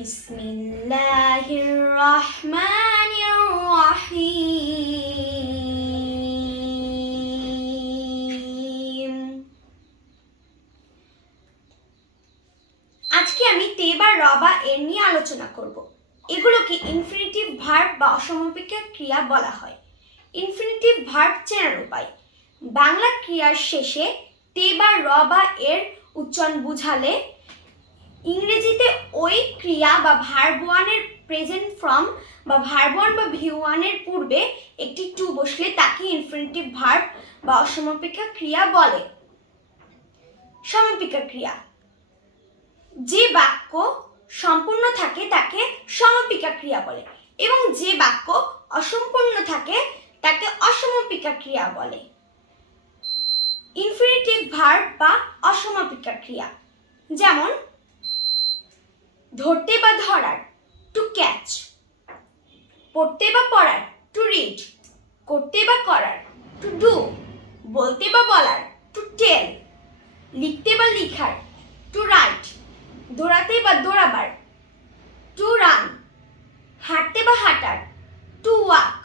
বিসমিল্লাহির রহমানির রহিম। আজকে আমি তে বা র বা এর নিয়ে আলোচনা করব। এগুলোকে ইনফিনিটিভ ভার্ব বা অসমাপিকা ক্রিয়া বলা হয়। ইনফিনিটিভ ভার্ব চেনার উপায়: বাংলা ক্রিয়ার শেষে তে বা র বা এর উচ্চারণ বুঝালে ইংরেজিতে ওই ক্রিয়া বা ভার্ব ওয়ানের প্রেজেন্ট ফর্ম বা ভার্ব ওয়ান বা ভি ওয়ানের পূর্বে একটি টু বসলে তাকে ইনফিনিটিভ ভার্ব বা অসমাপিকা ক্রিয়া বলে। সমাপিকা ক্রিয়া: যে বাক্য সম্পূর্ণ থাকে তাকে সমাপিকা ক্রিয়া বলে এবং যে বাক্য অসম্পূর্ণ থাকে তাকে অসমাপিকা ক্রিয়া বলে। ইনফিনিটিভ ভার্ব বা অসমাপিকা ক্রিয়া যেমন ধরতে বা ধরার, টু ক্যাচ; পড়তে বা পড়ার, টু রিড; করতে বা করার, টু ডু; বলতে বা বলার, টু টেল; লিখতে বা লিখার, টু রাইট; দৌড়াতে বা দৌড়াবার, টু রান; হাঁটতে বা হাঁটার, টু ওয়াক;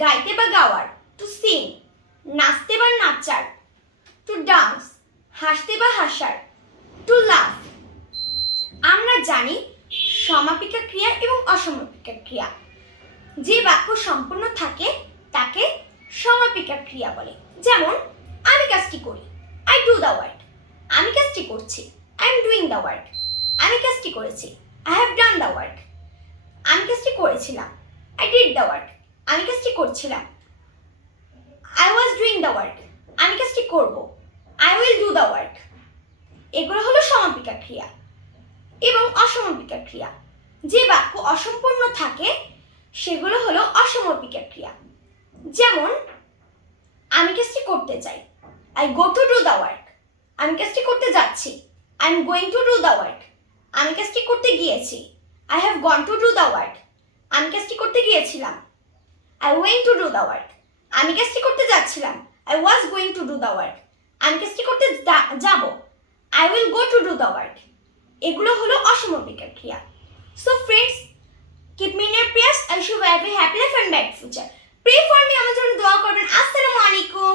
গাইতে বা গাওয়ার, টু সিং; নাচতে বা নাচার, টু ডান্স; হাসতে বা হাসার, টু লাফ। আমরা জানি সমাপিকা ক্রিয়া এবং অসমাপিকা ক্রিয়া। যে বাক্য সম্পূর্ণ থাকে তাকে সমাপিকা ক্রিয়া বলে। যেমন আমি কাজটি করি, আই ডু দ্য ওয়ার্ক; আমি কাজটি করছি, I am doing the work; আমি কাজটি করেছি, I have done the work; আমি কাজটি করেছিলাম, আই ডিড দ্য ওয়ার্ক; আমি কাজটি করছিলাম, I was doing the work; আমি কাজটি করব, I will do the work. এগুলো হলো সমাপিকা ক্রিয়া এবং অসমাপিকা ক্রিয়া। যে বাক্য অসম্পূর্ণ থাকে সেগুলো হলো অসমাপিকা ক্রিয়া। যেমন আমি কাজটি করতে চাই, I go to do the work; আমি কাজটি করতে যাচ্ছি, I am going to do the work; আমি কাজটি করতে গিয়েছি, I have gone to do the work; আমি কাজটি করতে গিয়েছিলাম, I went to do the work; আমি কাজটি করতে যাচ্ছিলাম, I was going to do the work; আমি কাজটি করতে যাব, I will go to do the work. এগুলো হলো অসমাপিকা ক্রিয়া। So friends, keep me in your prayers. I wish you have a happy life and bright future. Pray for me, আমার জন্য দোয়া করবেন। আসসালামু আলাইকুম।